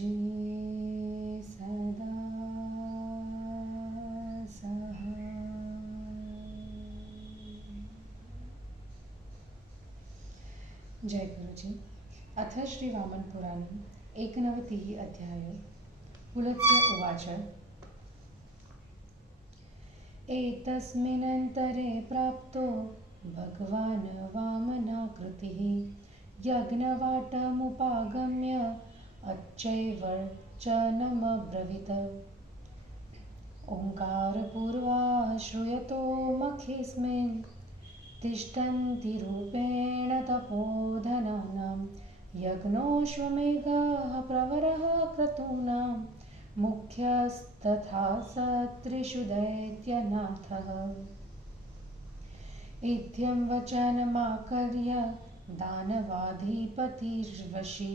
जी सदा सहाय। जय गुरुजी। अथ श्री वामन पुराणे 91 अध्याय। पुलत्स्य उवाच एतस्मिन्नन्तरे प्राप्तो भगवान् वामनाकृतिः यज्ञवाटमुपागम्य अच्छैवर्चनमब्रवीत्। ओङ्कारपूर्वा श्रूयतो मखिस्मिन् तिष्ठन्ति रूपेण तपोधनानां यज्ञोऽश्वमेधः प्रवरः क्रतूनां मुख्यस्तथा सत्रिषु दैत्यनाथः। इत्थं वचनमाकर्य दानवाधिपतिर्वशी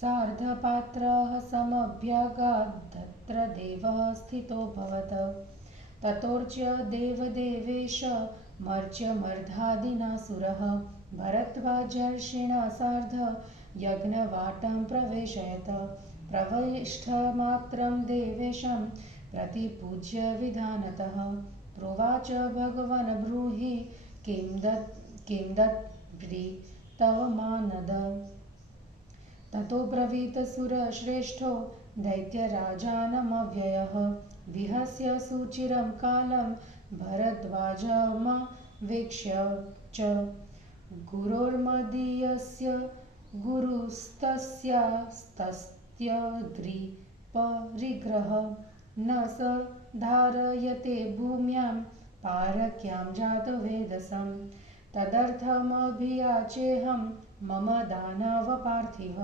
सार्धपात्रः समभ्यगात्तत्र देवः स्थितोऽभवत्। ततोर्च्य देवदेवेश मर्च्यमर्धादिनासुरः भरद्वाजर्षिणा सार्ध यज्ञवाटं प्रवेशयत्। प्रविष्टमात्रं देवेशं प्रतिपूज्य विधानतः प्रोवाच भगवन् ब्रूहि किं दद्भ्री तव मानद। ततो ब्रवीत सुरश्रेष्ठो दैत्यराजानमव्ययः विहस्य सुचिरं कालं भरद्वाजमवेक्ष्य च गुरोर्मदीयस्य गुरुस्तस्यास्तस्त्यद्रिपरिग्रह न स धारयते भूम्यां पारक्यां जातवेदसं। तदर्थमभियाचेऽहं मम दानवपार्थिव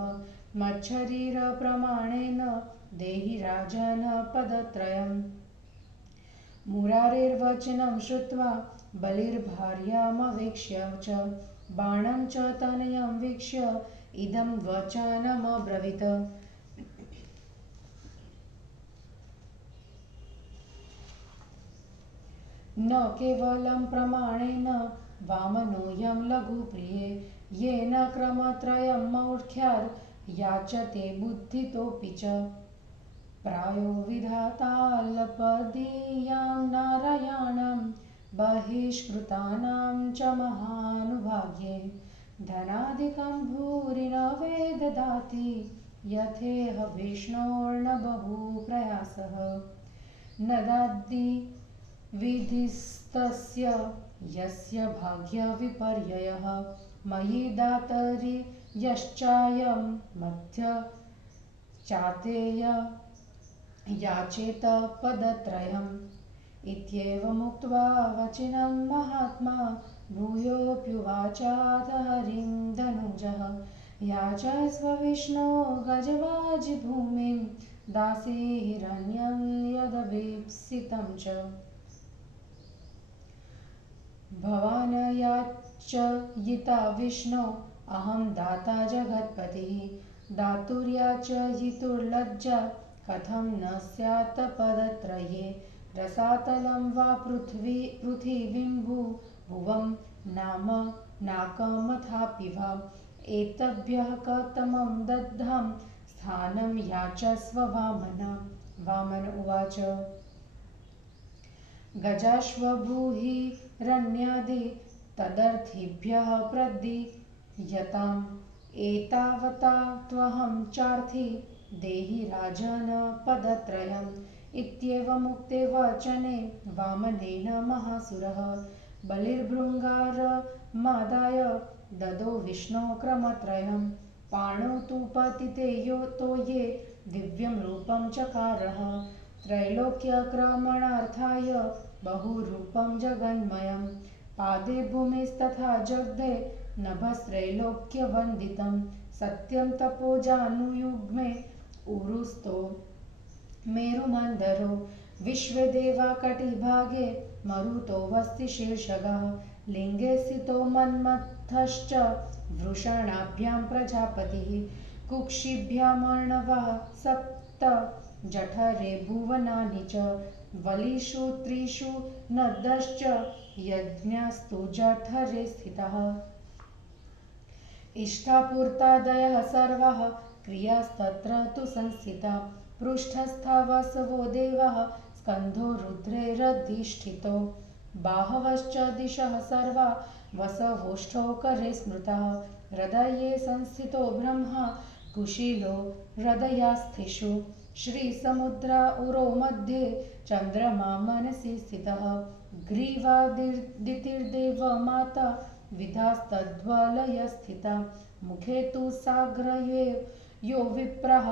मच्छरीरप्रमाणेन देहि राजन् पदत्रयम्। मुरारेर्वचनं श्रुत्वा बलिर्भार्यामवेक्ष्य च बाणं च तनयं वीक्ष्य इदं वचनमब्रवीत्। न केवलं प्रमाणेन वामनोऽयं लघुप्रिये येन क्रमत्रयं मौढ्याद् याचते बुद्धितोऽपि च। प्रायो विधाताल्पदीयां नारायणं बहिष्कृतानां च महानुभाग्ये धनादिकं भूरि न वै ददाति यथेह विष्णोर्न बहु प्रयासः। न दद्ति विधिस्तस्य यस्य भाग्यविपर्ययः मयि दातरि यश्चायं मध्य चातेय याचेत पदत्रयम्। इत्येवमुक्त्वा वचनं महात्मा भूयोऽप्युवाचाथ हरिं धनुजः याचस्व विष्णो गजवाजिभूमिं दासी हिरण्यं यदभीप्सितं च। भवान् याचयिता विष्णो अहं दाता जगत्पतिः दातुर्याचयितुर्लज्जा कथं न स्यात् पदत्रये। रसातलं वा पृथिवीं भुवं नाम नाकमथापि वा एतभ्यः कथमं दद्धां स्थानं याचस्व वामन। वामन उवाच गजाश्वभूहिरण्यादि तदर्थिभ्यः प्रदीयताम् एतावता त्वहं चार्थी देहि राजन् पदत्रयम्। इत्येवमुक्ते वचने वामनेन महासुरः बलिर्भृङ्गारमादाय ददो विष्णो क्रमत्रयम्। पाणौ तु पतिते तो ये दिव्यं रूपं चकारः त्रैलोक्यक्रमणार्थाय बहुरूपं जगन्मयम्। पादे भूमिस्तथा जग्धे नभस्त्रैलोक्यवन्दितं सत्यं तपोजानुयुग्मे उरुस्तो मेरुमन्दरो विश्वे देवा कटिभागे मरुतो वस्तिशीर्षगः लिङ्गे स्थितो मन्मथश्च वृषणाभ्यां प्रजापतिः कुक्षिभ्यामर्णवः सप्त जठरे भुवनानि च वलिषु त्रिषु नदश्च यज्ञस्तु जठरे स्थितः। इष्टापूर्तादयः सर्वाः क्रियास्तत्र तु संस्थिता पृष्ठस्था वसवो देवः स्कन्धो रुद्रैरधिष्ठितो बाहवश्च दिशः सर्वा वसवोष्ठौ करे स्मृतः हृदये संस्थितो ब्रह्मा कुशीलो हृदयास्थिषु श्रीसमुद्र उरो मध्ये चन्द्रमा मनसि स्थितः ग्रीवादितिर्देव माता विधास्तद्वलय स्थिता मुखे तु साग्रये यो विप्रः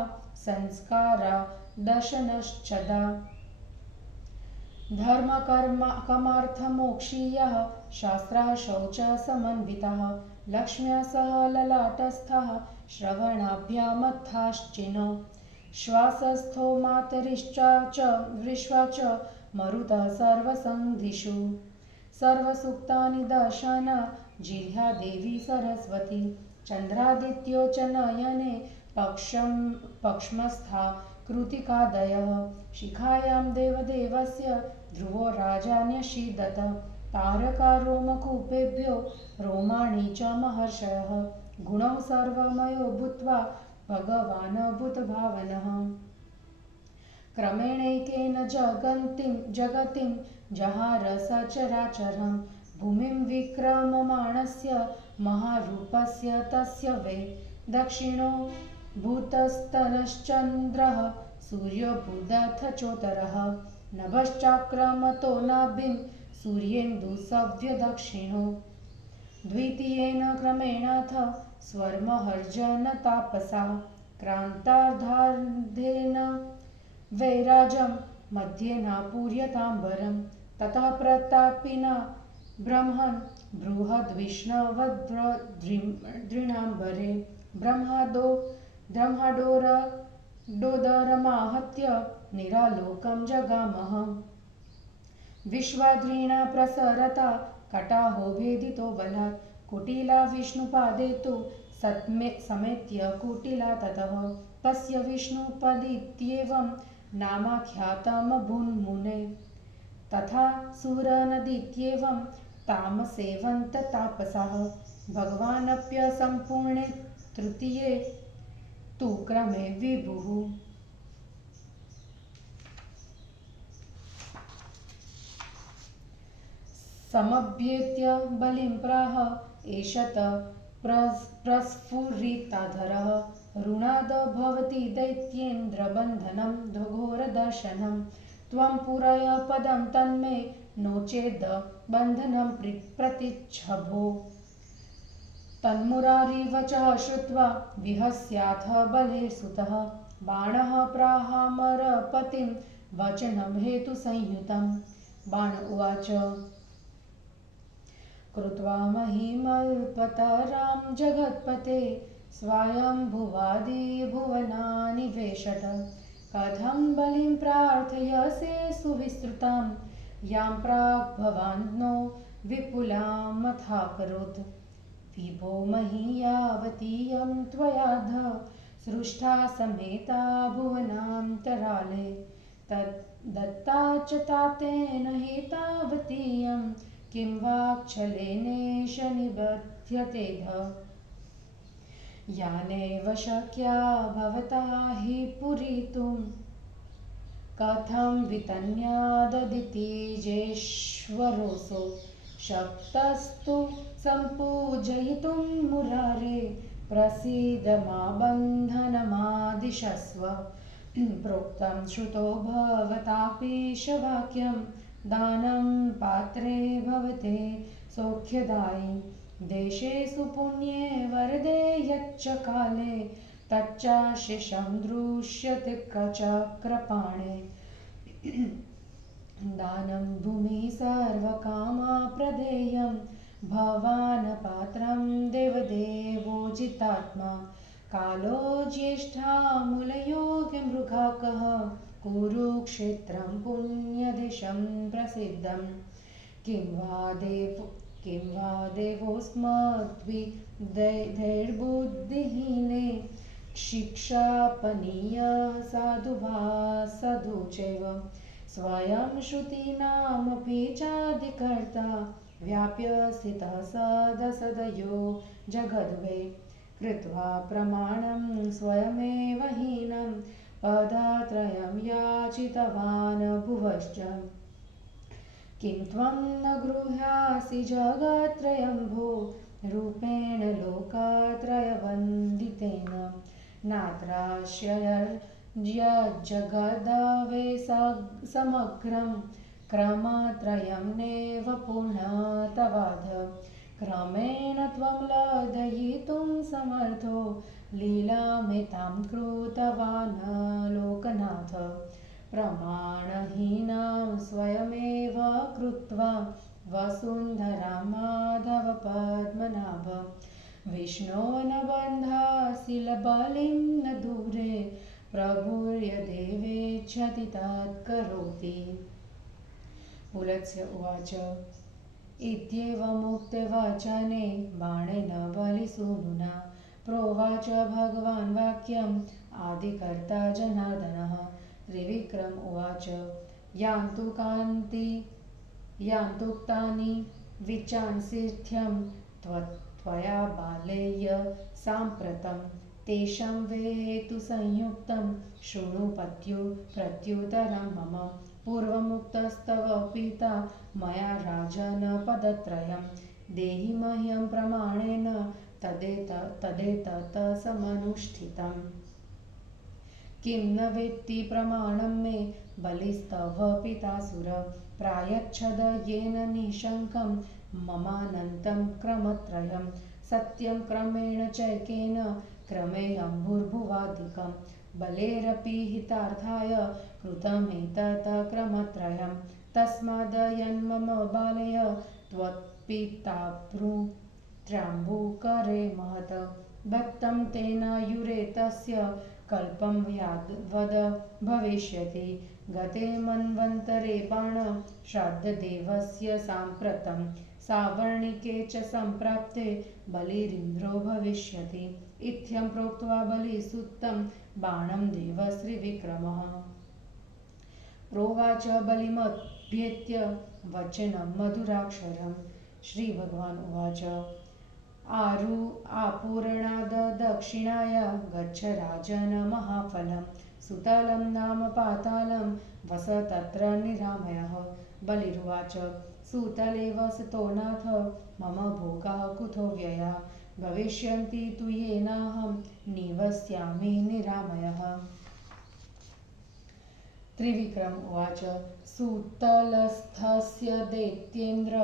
संस्कारा दशनश्चदा धर्मकर्मार्थमोक्षीयः शास्त्रः शौच समन्वितः लक्ष्म्या सह ललाटस्थः श्रवणाभ्यामत्थाश्चिनो श्वासस्थो मातरिश्चा च विश्वा च मरुतः सर्वसन्धिषु सर्वसुक्तानि दशन जिह्वा देवी सरस्वती चन्द्रादित्यो च नयने पक्ष्मस्था कृतिकादयः शिखायां देवदेवस्य ध्रुवो राजान्यशीदत तारका रोमकूपेभ्यो रोमाणि च महर्षयः गुणौ सर्वमयो भूत्वा भगवान् भूतभावनः क्रमेणैकेन जगतिं जहार सचराचरं भूमिं विक्रममाणस्य महारूपस्य तस्य वै दक्षिणो भूतस्तनश्चन्द्रः सूर्यो भूदथ चोत्तरः नभश्चाक्रमतो नाभिं सूर्येन्दुसव्यदक्षिणो द्वितीयेन क्रमेणाथ स्वर्महर्जनतापसा क्रान्तार्धार्धेन वैराजं मध्येना पूर्यताम्बरं ततः प्रतापिना ब्रह्मन् बृहद्विष्णवदृणाम्बरे ब्रह्माडोदरमाहत्य निरालोकं जगामः विश्वाद्रीणा प्रसरता कटाहो भेदितो बलात् कुटिला विष्णुपादे तु समेत्य कुटिला ततः तस्य विष्णुपदित्येवं नामाख्यातमभून्मुने तथा सुरनदीत्येवं तामसेवन्ततापसः भगवानप्यसम्पूर्णे तृतीये तु क्रमे विभुः समभ्येत्य बलिं प्राह एषत प्रस्फुरिताधरः ऋणाद भवति दैत्येन्द्रबन्धनं घोरदर्शनं त्वं पुरय पदं तन्मे नो चेद् बन्धनं प्रतिच्छभो तन्मुरारिवचः श्रुत्वा विहस्याथ बले सुतः बाणः प्राहामरपतिं वचनं हेतुसंयुतं बाण उवाच कृत्वा महिमल्पतरां जगत्पते स्वायम्भुवादिभुवनानि वेशट कथं बलिं प्रार्थयसे सुविस्तृतां यां प्राक् भवान्नो विपुलामथाकरोत् विभो महीयावतीयं त्वयाध सृष्टा समेता भुवनान्तराले तद्दत्ता च तातेन हेतावतीयं किं वाक्छलेनेश निबध्यतेध यानेव शक्या भवता हि पूरयितुं कथं वितन्याददितिजेश्वरोऽसौ शक्तस्तु सम्पूजयितुं मुरारे प्रसीद मा बन्धनमादिशस्व प्रोक्तं श्रुतो भवतापीशवाक्यं दानं पात्रे भवते सौख्यदायी देशेषु पुण्ये वरदे यच्च काले तच्चाशिषं दृश्यते चक्रपाणे दानं भूमि सर्वकामप्रदेयं भवान् पात्रं देवदेवोजितात्मा कालो ज्येष्ठामूलयोग्यमृगाकः कुरुक्षेत्रं पुण्यदेशं प्रसिद्धं किं वा देवोऽस्मद्विधैर्बुद्धिहीने शिक्षापनीय साधु वा साधु चैव स्वयं श्रुतीनामपि चादिकर्ता व्याप्य स्थितः सदसदयो जगद्वै कृत्वा प्रमाणं स्वयमेव हीनं पदत्रयं याचितवान् भुवश्च। किं त्वं न गृह्णासि जगत्त्रयं भो रूपेण लोकत्रयवन्दितेन नात्राश्रयर्यज्जगदवे समग्रं क्रमत्रयं नैव पूर्णतवाद क्रमेण त्वं लदयितुं समर्थो लीलामेतां कृतवान् लोकनाथ प्रमाणहीनां स्वयमेव कृत्वा वसुन्धरां माधव पद्मनाभ विष्णो न बन्धासि बलिं न दूरे प्रभुर्यदेवेच्छति तत्करोति। पुलत्स्य उवाच इत्येवमुक्ते वचने बाणेन बलिसूनुना प्रोवाच भगवान् वाक्यम् आदिकर्ता जनार्दनः। त्रिविक्रम उवाच यान्तुक्तानि विचांसिथ्यं त्वया बालेय साम्प्रतं तेषां वेहेतुसंयुक्तं शृणु प्रत्युतरं मम पूर्वमुक्तस्तव पिता मया राजन पदत्रयं देहि मह्यं प्रमाणेन तदेतत् समनुष्ठितम्। किं न वेत्ति प्रमाणं मे बलिस्तव पितासुर प्रायच्छद येन निशङ्कं ममानन्तं क्रमत्रयं सत्यं क्रमेण चैकेन क्रमेऽम्भुर्भुवादिकं बलेरपि हितार्थाय कृतमेतत् क्रमत्रयं तस्मादयन्मम बालय त्वत्पिताभ्रातृत्र्याम्बुकरे महत् दत्तं तेन युरेतस्य कल्पं वद भविष्यति गते मन्वन्तरे बाण श्राद्धदेवस्य साम्प्रतं सावर्णिके च सम्प्राप्ते बलिरिन्द्रो भविष्यति इत्थं प्रोक्त्वा बलिसुतं बाणं देवश्रीविक्रमः प्रोवाच बलिमभ्येत्य वचनं मधुराक्षरम्। श्रीभगवान् उवाच आपूर्णाद दक्षिणाय गच्छ राजन महाफलं सुतलं नाम पातालं वस तत्र निरामयः। बलिरुवाच सुतले वसतो नाथ मम भोगाः कुतो व्यया भविष्यन्ति तु येनाहं निवस्यामि निरामयः। त्रिविक्रम उवाच सुतलस्थस्य दैत्येन्द्र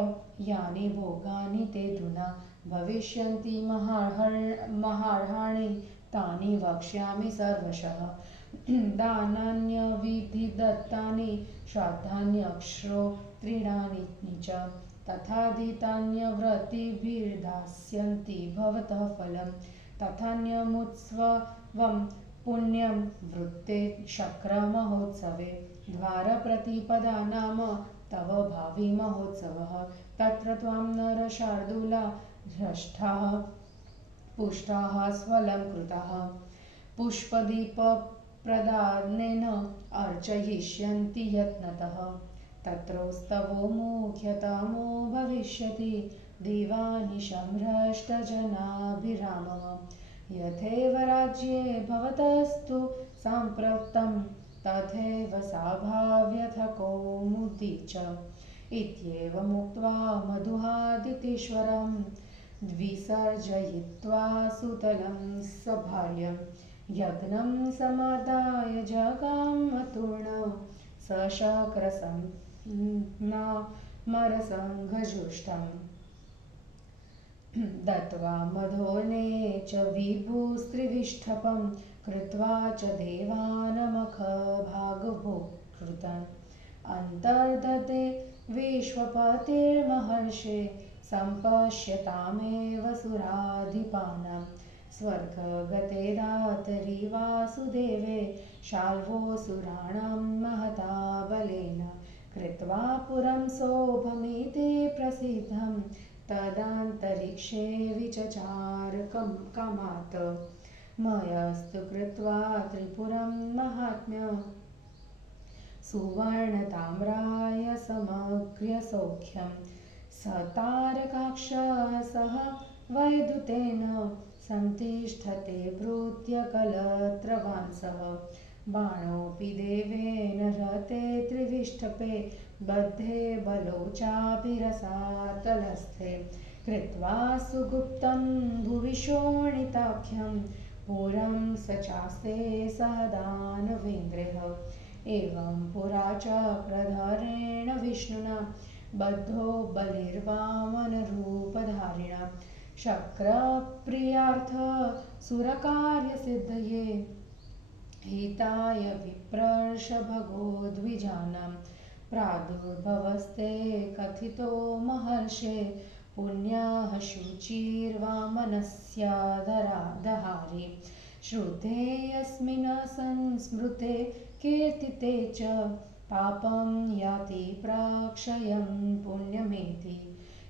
यानि भोगानि ते धुना भविष्यन्ति महार्हाणि तानि वक्ष्यामि सर्वशः दानान्यविधिदत्तानि श्राद्धान्यक्षत्रिणानि च तथाधीतान्यव्रतिभिर्दास्यन्ति भवतः फलं तथान्यमुत्सवं पुण्यं वृत्ते शक्रमहोत्सवे द्वारप्रतिपदा नाम तव भावी महोत्सवः तत्र त्वां नरशार्दूला हृष्टाः पुष्टाः स्वलङ्कृताः पुष्पदीपप्रदानेन अर्चयिष्यन्ति यत्नतः तत्रोस्तवो मुख्यतमो भविष्यति दिवानिशं हृष्टजनाभिरामः यथैव राज्ये भवतस्तु साम्प्रतं तथैव साभाव्यथ कौमुदी च इत्येवमुक्त्वा मधुहादितीश्वरं द्विसर्जयित्वा सुतलं सभार्यं यज्ञं समादाय जगामतुर्ण सशक्रसंज्ञमरसङ्घजुष्टम् दत्त्वा मधोने च विभुस्त्रिविष्ठपं कृत्वा च देवानमखभागभोक्तृतम् अन्तर्दते विश्वपतिर्महर्षे सम्पश्यतामेव सुराधिपानां स्वर्गगते दातरि वासुदेवे शाल्वोऽसुराणां महता बलेन कृत्वा पुरं सौभमिति प्रसिद्धं तदान्तरिक्षे विचचार कामात् मयस्तु कृत्वा त्रिपुरं महात्म्य सुवर्णताम्राय समग्रसौख्यं सतारकाक्षः सह वैदुतेन संतिष्ठते भृत्यकलत्रवान् सः बाणोऽपि देवेन रते त्रिविष्टपे बद्धे बलौ चापि रसातलस्थे कृत्वा सुगुप्तं भुवि शोणिताख्यं पुरं स चास्ते सह दानवेन्द्रः एवं पुरा च प्रधरेण विष्णुना बद्धो बलिर्वामनरूपधारिणा शक्रप्रियार्थ सुरकार्यसिद्धये हिताय विप्रर्ष भगो द्विजानां प्रादुर्भवस्ते कथितो महर्षे पुण्याः शुचिर्वामनस्यादहारि श्रुते यस्मिन् संस्मृते कीर्तिते च पापं याति प्राक्षयं पुण्यमेति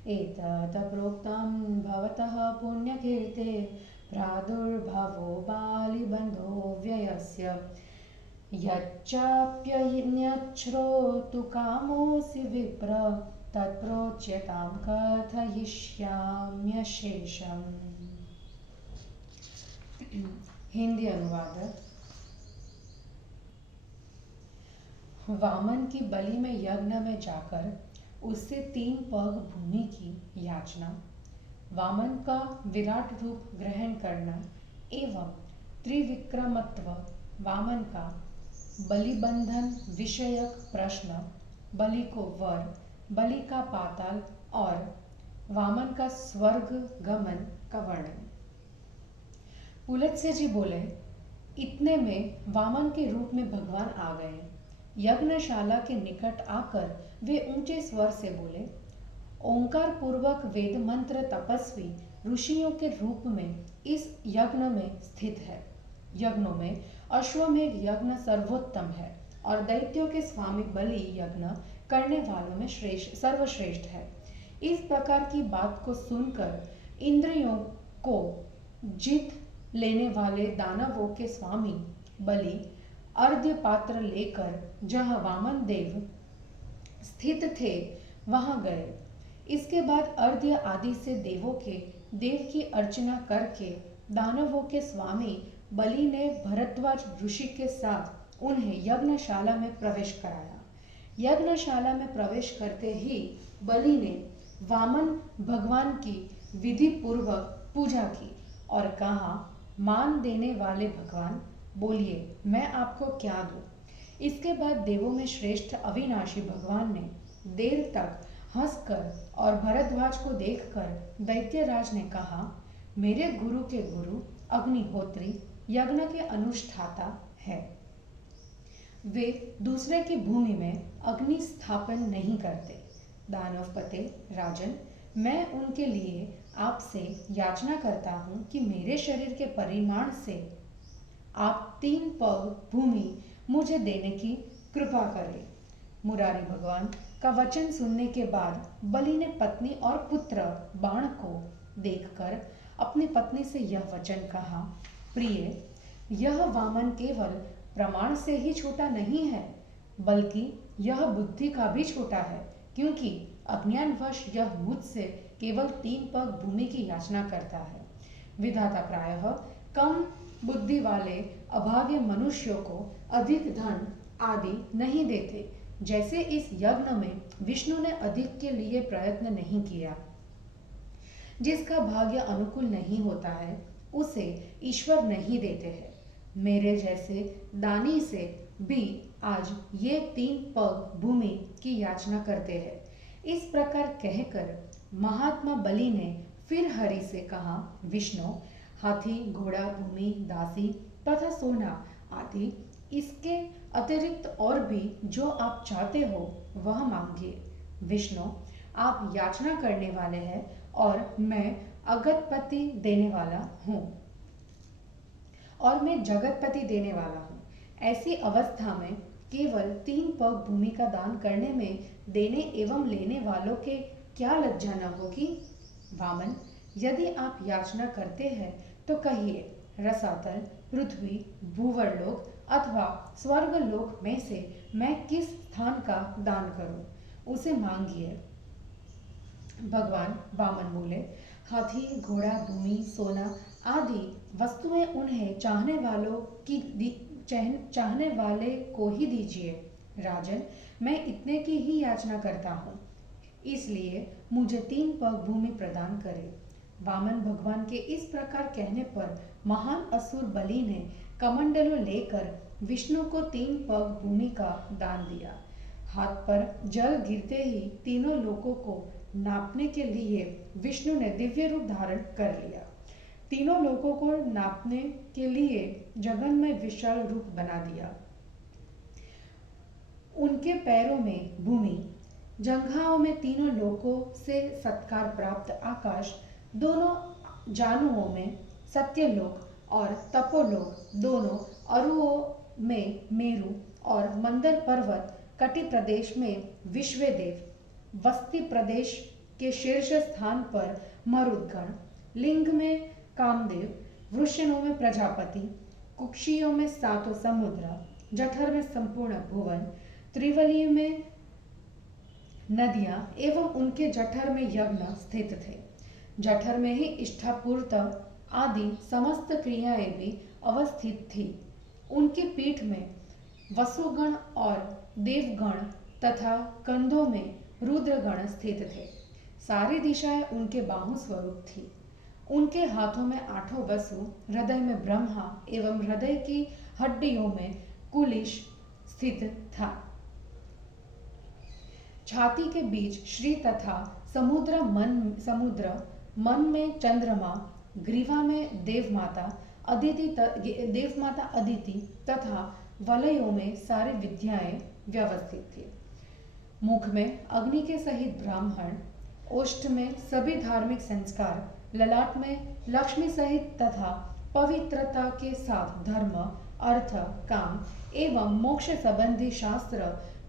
एतत् प्रोक्तं भवतः पुण्यकीर्ते प्रादुर्भवो बालिबन्धो व्ययस्य यच्चाप्यन्यच्छ्रोतु कामोऽसि विप्र तत्प्रोच्यतां कथयिष्याम्यशेषम्। हिंदी अनुवाद। वामन की बलि में यज्ञ में जाकर उससे 3 पग भूमि की याचना, वामन का विराट रूप ग्रहण करना एवं त्रिविक्रमत्व, वामन का बलिबंधन विषयक प्रश्न, बलि को वर, बलि का पाताल और वामन का स्वर्ग गमन का वर्णन। पुलत्स्य जी बोले, इतने में वामन के रूप में भगवान आ गए। यज्ञशाला के निकट आकर वे ऊंचे स्वर से बोले, ओंकार पूर्वक वेद मंत्र तपस्वी ऋषियों के रूप में इस यज्ञ में स्थित है। यज्ञों में अश्वमेध यज्ञ सर्वोत्तम है और दैत्यों के स्वामी बलि यज्ञ करने वालों में सर्वश्रेष्ठ है। इस प्रकार की बात को सुनकर इंद्रियों को जीत लेने वाले दानवों के स्वामी बलि अर्घ्य पात्र लेकर जहाँ वामन देव स्थित थे वहां गए। इसके बाद अर्घ्य आदि से देव की अर्चना करके दानवों के स्वामी बलि ने भरद्वाज ऋषि के साथ उन्हें यज्ञशाला में प्रवेश कराया। यज्ञशाला में प्रवेश करते ही बलि ने वामन भगवान की विधि पूर्वक पूजा की और कहा, मान देने वाले भगवान बोलिए, मैं आपको क्या दूं। इसके बाद देवों में श्रेष्ठ अविनाशी भगवान ने देर तक हंसकर और भरद्वाज को देखकर दैत्यराज ने कहा, मेरे गुरु के गुरु अग्निहोत्री यज्ञ के अनुष्ठाता है। वे दूसरे की भूमि में अग्नि स्थापन नहीं करते। दानवपते राजन, मैं उनके लिए आपसे याचना करता हूँ कि मेरे शरीर के परिमाण से आप 3 पग भूमि मुझे देने की कृपा करें। मुरारी भगवान का वचन सुनने के बाद बलि ने पत्नी और पुत्र बाण को देखकर अपनी पत्नी से यह वचन कहा, प्रिय, यह वामन केवल प्रमाण से ही छोटा नहीं है, बल्कि यह बुद्धि का भी छोटा है, क्योंकि अज्ञानवश यह मुझसे केवल 3 पग भूमि की याचना करता है। विधाता प्रायः कम बुद्धि वाले अभागे मनुष्यों को अधिक धन आदि नहीं देते। जैसे इस यज्ञ में विष्णु ने अधिक के लिए प्रयत्न नहीं किया। जिसका भाग्य अनुकूल नहीं होता है उसे ईश्वर नहीं देते हैं। मेरे जैसे दानी से भी आज ये 3 पग भूमि की याचना करते हैं। इस प्रकार कहकर महात्मा बलि ने फिर हरि से कहा, विष्णु, हाथी, घोड़ा, भूमि, दासी तथा सोना आदि इसके अतिरिक्त और भी जो आप चाहते हो वह मांगिए। विष्णु, आप याचना करने वाले हैं और मैं अगतपति देने वाला हूँ जगतपति देने वाला हूँ। ऐसी अवस्था में केवल 3 पग भूमि का दान करने में देने एवं लेने वालों के क्या लज्जा न होगी। वामन, यदि आप याचना करते हैं तो कहिए, रसातल, पृथ्वी, भूवरलोक अथवा स्वर्गलोक में से मैं किस स्थान का दान करूं, उसे मांगिए। भगवान वामन बोले, हाथी, घोड़ा, भूमि, सोना आदि वस्तुएं उन्हें चाहने वाले को ही दीजिए। राजन, मैं इतने की ही याचना करता हूँ, इसलिए मुझे 3 पग भूमि प्रदान करें। वामन भगवान के इस प्रकार कहने पर महान असुर बलि ने कमंडलों लेकर विष्णु को 3 पग भूमि का दान दिया। हाथ पर जल गिरते ही तीनों लोकों को नापने के लिए विष्णु ने दिव्य रूप धारण कर लिया। तीनों लोकों को नापने के लिए जगन में विशाल रूप बना दिया। उनके पैरों में भूमि, जंघाओं में तीनों लोकों से सत्कार प्राप्त आकाश, दोनों जानुओं में सत्यलोक और तपोलोक, दोनों अरुओं में मेरु और मंदर पर्वत, कटि प्रदेश में विश्वदेव, वस्ती प्रदेश के शीर्ष स्थान पर मरुदगण, लिंग में कामदेव, वृषणों में प्रजापति, कुक्षियों में 7 समुद्र, जठर में संपूर्ण भुवन, त्रिवली में नदियां एवं उनके जठर में यज्ञ स्थित थे। जठर में ही इष्टापूर्त आदि समस्त क्रियाएं भी अवस्थित थी। उनकी पीठ में वसुगण और देवगण तथा कंधों में रुद्रगण स्थित थे। सारी दिशाएं उनके बाहु स्वरूप थी। उनके हाथों में 8 वसु, हृदय में ब्रह्मा एवं हृदय की हड्डियों में कुलिश स्थित था। छाती के बीच श्री तथा समुद्र मन में चंद्रमा, ग्रीवा में देवमाता अदिति तथा वलयों में सारी विद्याएं व्यवस्थित थी। मुख में अग्नि के सहित ब्राह्मण, ओष्ठ में सभी धार्मिक संस्कार, ललाट में लक्ष्मी सहित तथा पवित्रता के साथ धर्म, अर्थ, काम एवं मोक्ष संबंधी शास्त्र,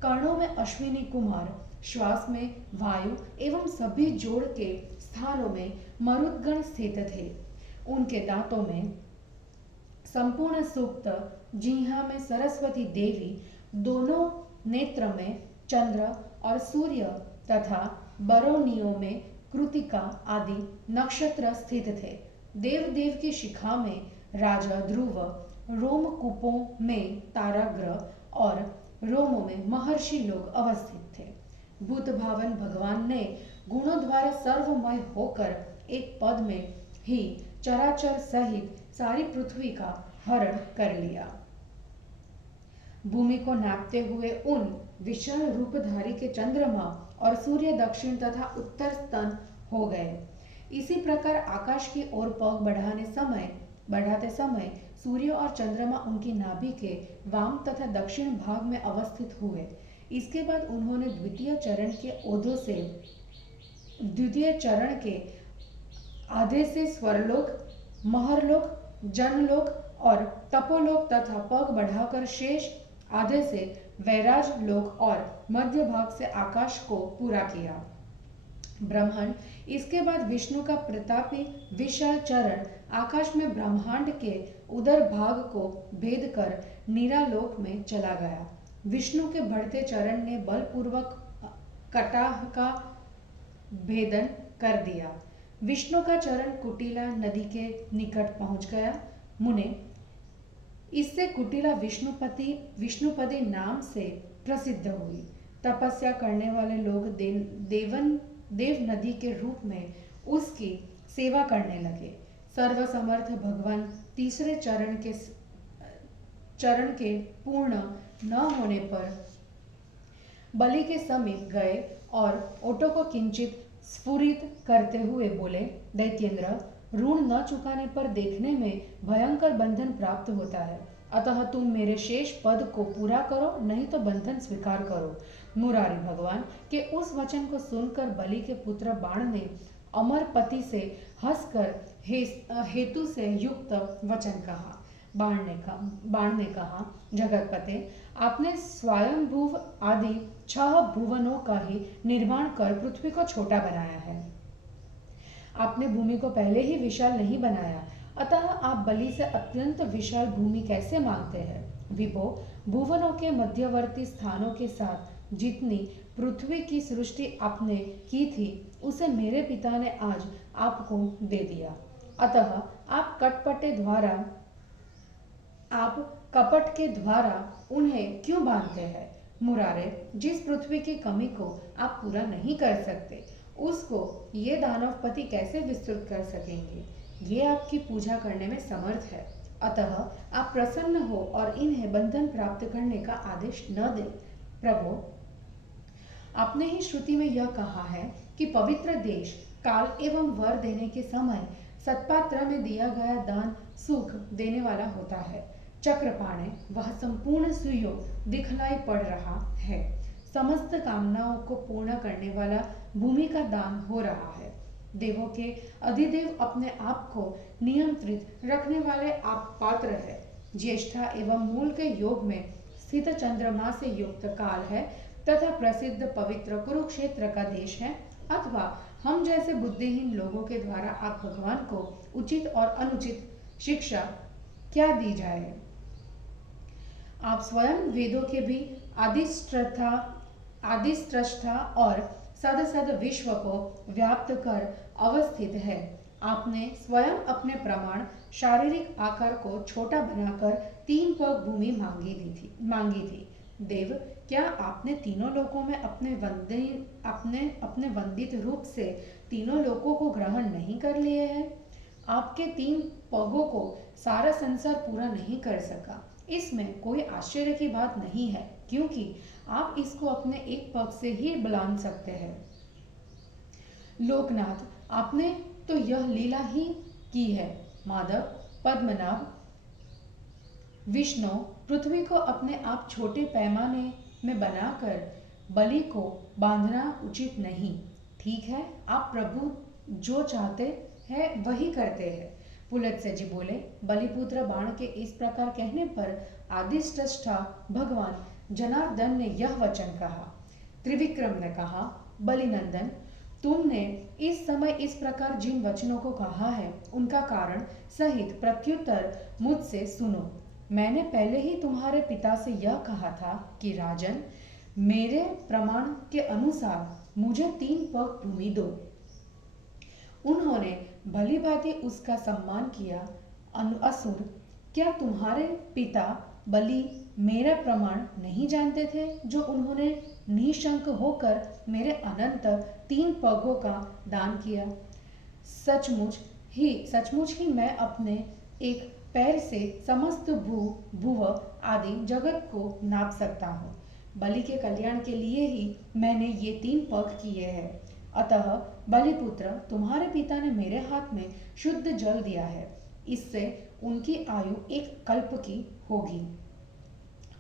कर्णों में अश्विनी कुमार, श्वास में वायु एवं सभी जोड़ के स्थानों में मरुदगण स्थित थे। उनके दांतों में संपूर्ण सूक्त, जिह्वा में सरस्वती देवी, दोनों नेत्र में चंद्र और सूर्य तथा बरौनियों में कृतिका आदि नक्षत्र स्थित थे। देव की शिखा में राजा ध्रुव, रोमकूपों में ताराग्रह और रोमों में महर्षि लोग अवस्थित थे। भूत भावन भगवान ने गुणों द्वारा सर्वमय होकर एक पद में ही चराचर सहित सारी पृथ्वी का हरण कर लिया। भूमि को नापते हुए उन विशाल रूपधारी के चंद्रमा और सूर्य दक्षिण तथा उत्तर स्तन हो गए। इसी प्रकार आकाश की ओर पग बढ़ाते समय सूर्य और चंद्रमा उनकी नाभि के वाम तथा दक्षिण भाग में अवस्थित हुए। इसके बाद उन्होंने द्वितीय चरण के आधे से स्वरलोक, महरलोक, जनलोक और तपोलोक तथा पग बढ़ाकर शेष आधे से वैराज लोक और मध्य भाग से आकाश को पूरा किया। ब्रह्मांड, इसके बाद विष्णु का प्रतापी विशाल चरण आकाश में ब्रह्मांड के उदर भाग को भेद कर नीरालोक में चला गया। विष्णु के बढ़ते चरण ने बलपूर्वक कटाह का भेदन कर दिया। विष्णु का चरण कुटिला नदी के निकट पहुंच गया। मुने, इससे कुटिला विष्णुपदी नाम से प्रसिद्ध हुई। तपस्या करने वाले लोग देव नदी के रूप में उसकी सेवा करने लगे। सर्वसमर्थ भगवान तीसरे चरण के पूर्ण न होने पर बलि के समीप गए और ओटो को किंचित स्फुरित करते हुए बोले, दैत्येंद्र, ऋण न चुकाने पर देखने में भयंकर बंधन प्राप्त होता है। अतः तुम मेरे शेष पद को पूरा करो, नहीं तो बंधन स्वीकार करो। मुरारी भगवान के उस वचन को सुनकर बलि के पुत्र बाण ने अमरपति से हंसकर हेतु से युक्त वचन कहा। बाण ने कहा, जगतपते, आपने स्वयंभुव आदि 6 भुवनों का ही निर्माण कर पृथ्वी को छोटा बनाया है। आपने भूमि को पहले ही विशाल नहीं बनाया, अतः आप बलि से अत्यंत विशाल भूमि कैसे मांगते हैं? विभो, भुवनों के मध्यवर्ती स्थानों के साथ जितनी पृथ्वी की सृष्टि आपने की थी, उसे मेरे पिता ने आज आपको दे दिया। अतः आप आप कपट के द्वारा उन्हें क्यों बांधते हैं? मुरारे, जिस पृथ्वी की कमी को आप पूरा नहीं कर सकते, उसको ये दानवपति कैसे विस्तृत कर सकेंगे? ये आपकी पूजा करने में समर्थ है, अतः आप प्रसन्न हो और इन्हें बंधन प्राप्त करने का आदेश न दें। प्रभु, आपने ही श्रुति में यह कहा है कि पवित्र देश, काल एवं वर देने के समय सत्पात्र में दिया गया दान सुख देने वाला होता है। चक्रपाणे, वह संपूर्ण सुयोग दिखलाई पड़ रहा है। समस्त कामनाओं को पूर्ण करने वाला भूमि का दान हो रहा है। देवों के अधिदेव अपने आप को नियंत्रित रखने वाले आप पात्र है। ज्येष्ठा एवं मूल के योग में स्थित चंद्रमा से युक्त काल है तथा प्रसिद्ध पवित्र कुरुक्षेत्र का देश है, अथवा हम जैसे बुद्धिहीन लोगों के द्वारा आप भगवान को उचित और अनुचित शिक्षा क्या दी जाए? आप स्वयं वेदों के भी आदिस्रष्टा और सद विश्व को व्याप्त कर अवस्थित है। आपने स्वयं अपने प्रमाण शारीरिक आकार को छोटा बनाकर 3 पग भूमि मांगी थी। देव, क्या आपने तीनों लोकों में अपने वंदित रूप से तीनों लोकों को ग्रहण नहीं कर लिए हैं? आपके 3 पगों को सारा संसार पूरा नहीं कर सका। इसमें कोई आश्चर्य की बात नहीं है, क्योंकि आप इसको अपने एक पग से ही बांध सकते हैं। लोकनाथ, आपने तो यह लीला ही की है। माधव, पद्मनाभ, विष्णु, पृथ्वी को अपने आप छोटे पैमाने में बनाकर बलि को बांधना उचित नहीं। ठीक है, आप प्रभु जो चाहते हैं वही करते हैं। पुलत्स्य जी बोले, बलिपुत्र बाण के इस प्रकार कहने पर आदिष्टष्टा भगवान जनार्दन ने यह वचन कहा। त्रिविक्रम ने कहा, बलिनंदन, तुमने इस समय इस प्रकार जिन वचनों को कहा है उनका कारण सहित प्रत्युत्तर मुझसे सुनो। मैंने पहले ही तुम्हारे पिता से यह कहा था कि राजन, मेरे प्रमाण के अनुसार मुझे 3 पग भूमि दो। उन्होंने भली भांति उसका सम्मान किया। असुर, क्या तुम्हारे पिता बलि मेरा प्रमाण नहीं जानते थे, जो उन्होंने निशंक होकर मेरे अनंत 3 पगों का दान किया? सचमुच ही मैं अपने एक पैर से समस्त भुव आदि जगत को नाप सकता हूँ। बलि के कल्याण के लिए ही मैंने ये 3 पग किए हैं। अतः बलिपुत्र, तुम्हारे पिता ने मेरे हाथ में शुद्ध जल दिया है, इससे उनकी आयु 1 कल्प की होगी।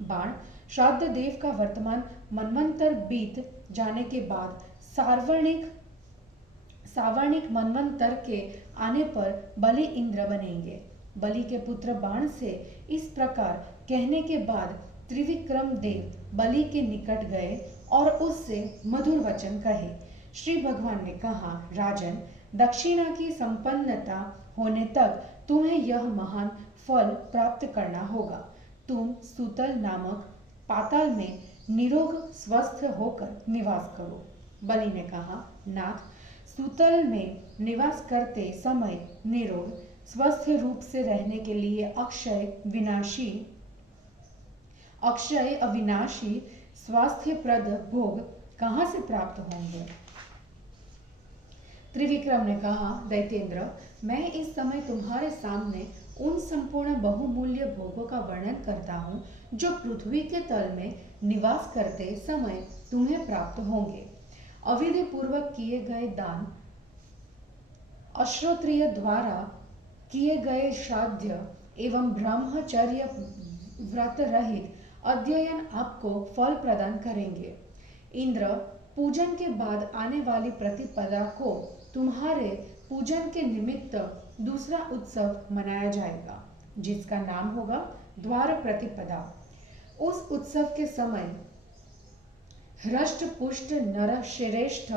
बाण, श्राद्ध देव का वर्तमान मनवंतर बीत जाने के बाद सावर्णिक मनवंतर के आने पर बलि इंद्र बनेंगे। बलि के पुत्र बाण से इस प्रकार कहने के बाद त्रिविक्रम देव बलि के निकट गए और उससे मधुर वचन कहे। श्री भगवान ने कहा, राजन, दक्षिणा की संपन्नता होने तक तुम्हें यह महान फल प्राप्त करना होगा। तुम सूतल नामक पाताल में निरोग स्वस्थ होकर निवास करो। बलि ने कहा, नाथ, सूतल में निवास करते समय निरोग स्वस्थ रूप से रहने के लिए अक्षय अविनाशी स्वास्थ्यप्रद भोग कहाँ से प्राप्त होंगे? त्रिविक्रम ने कहा, दैत्येंद्र, मैं इस समय तुम्हारे सामने उन संपूर्ण बहुमूल्य भोगों का वर्णन करता हूँ जो पृथ्वी के तल में निवास करते समय तुम्हें प्राप्त होंगे। अविधि पूर्वक किए गए दान, अश्रोत्रिय द्वारा किए गए श्राद्ध एवं ब्रह्मचर्य व्रत रहित अध्ययन आपको फल प्रदान करेंगे। इंद्र, पूजन के बाद आने वाली प्रतिपदा को तुम्हारे पूजन के निमित्त दूसरा उत्सव मनाया जाएगा, जिसका नाम होगा द्वार प्रतिपदा। उस उत्सव के समय हृष्ट पुष्ट नर श्रेष्ठ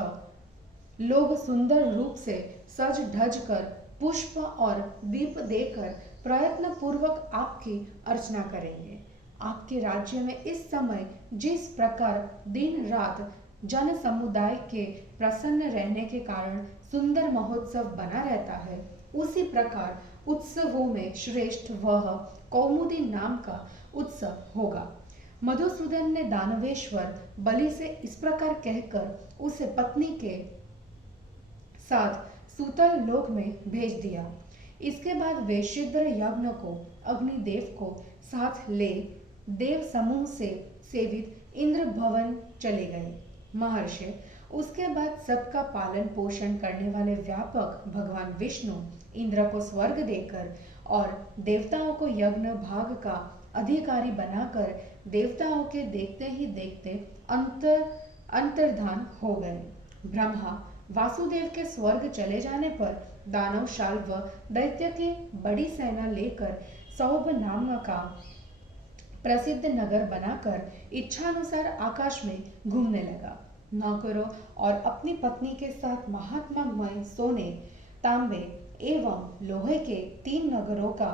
लोग सुंदर रूप से सज धज कर पुष्प और दीप देकर प्रयत्न पूर्वक आपकी अर्चना करेंगे। आपके राज्य में इस समय जिस प्रकार दिन रात जन समुदाय के प्रसन्न रहने के कारण सुंदर महोत्सव बना रहता है, उसी प्रकार उत्सवों में श्रेष्ठ वह कौमुदी नाम का उत्सव होगा। मधुसूदन ने दानवेश्वर बलि से इस प्रकार कहकर उसे पत्नी के साथ सूतल लोक में भेज दिया। इसके बाद वे शीघ्र यज्ञ को अग्निदेव को साथ ले देव समूह से सेवित इंद्र भवन चले गए। महर्षि, उसके बाद सबका पालन पोषण करने वाले व्यापक भगवान विष्णु इंद्र को स्वर्ग देकर और देवताओं को यज्ञ भाग का अधिकारी बनाकर देवताओं के देखते ही देखते अंतर्धान हो गए। ब्रह्मा वासुदेव के स्वर्ग चले जाने पर दानव शाल्व दैत्य की बड़ी सेना लेकर सौभ नाम का प्रसिद्ध नगर बनाकर इच्छानुसार आकाश में घूमने लगा। नौकरों और अपनी पत्नी के साथ महात्मामय सोने, तांबे एवं लोहे के 3 नगरों का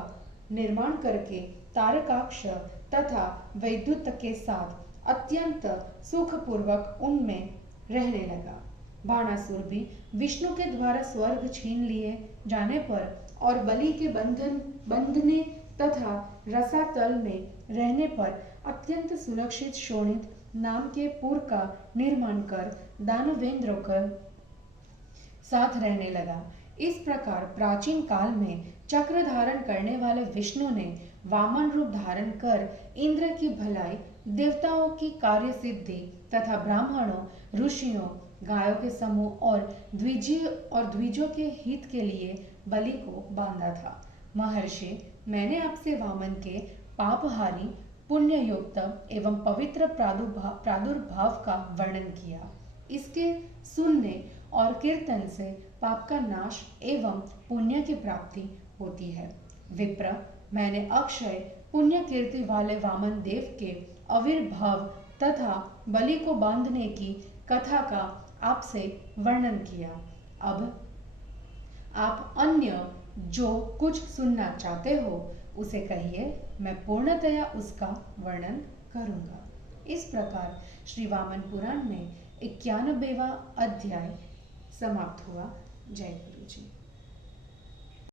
निर्माण करके तारकाक्ष तथा वैद्युत के साथ अत्यंत सुखपूर्वक उनमें रहने लगा। बाणासुर भी विष्णु के द्वारा स्वर्ग छीन लिए जाने पर और बलि के बंधने तथा रसातल में रहने पर अत्यंत सुरक्षित शोणित नाम के पुर का निर्माण कर दानवेंद्र का साथ रहने लगा। इस प्रकार प्राचीन काल में चक्र धारण करने वाले विष्णु ने वामन रूप धारण कर इंद्र की भलाई, देवताओं की कार्य सिद्धि तथा ब्राह्मणों, ऋषियों, गायों के समूह और द्विजों के हित के लिए बलि को बांधा था। महर्षि, मैंने आपसे वामन के पापहारी, पुण्ययुक्त एवं पवित्र प्रादुर्भाव का वर्णन किया। इसके सुनने और कीर्तन से पाप का नाश एवं पुण्य की प्राप्ति होती है। विप्र, मैंने अक्षय पुण्य कीर्ति वाले वामन देव के आविर्भाव तथा बलि को बांधने की कथा का आपसे वर्णन किया। अब आप अन्य जो कुछ सुनना चाहते हो उसे कहिए, मैं पूर्णतया उसका वर्णन करूंगा। इस प्रकार श्री वामन पुराण में 91वां अध्याय समाप्त हुआ। जय गुरु जी।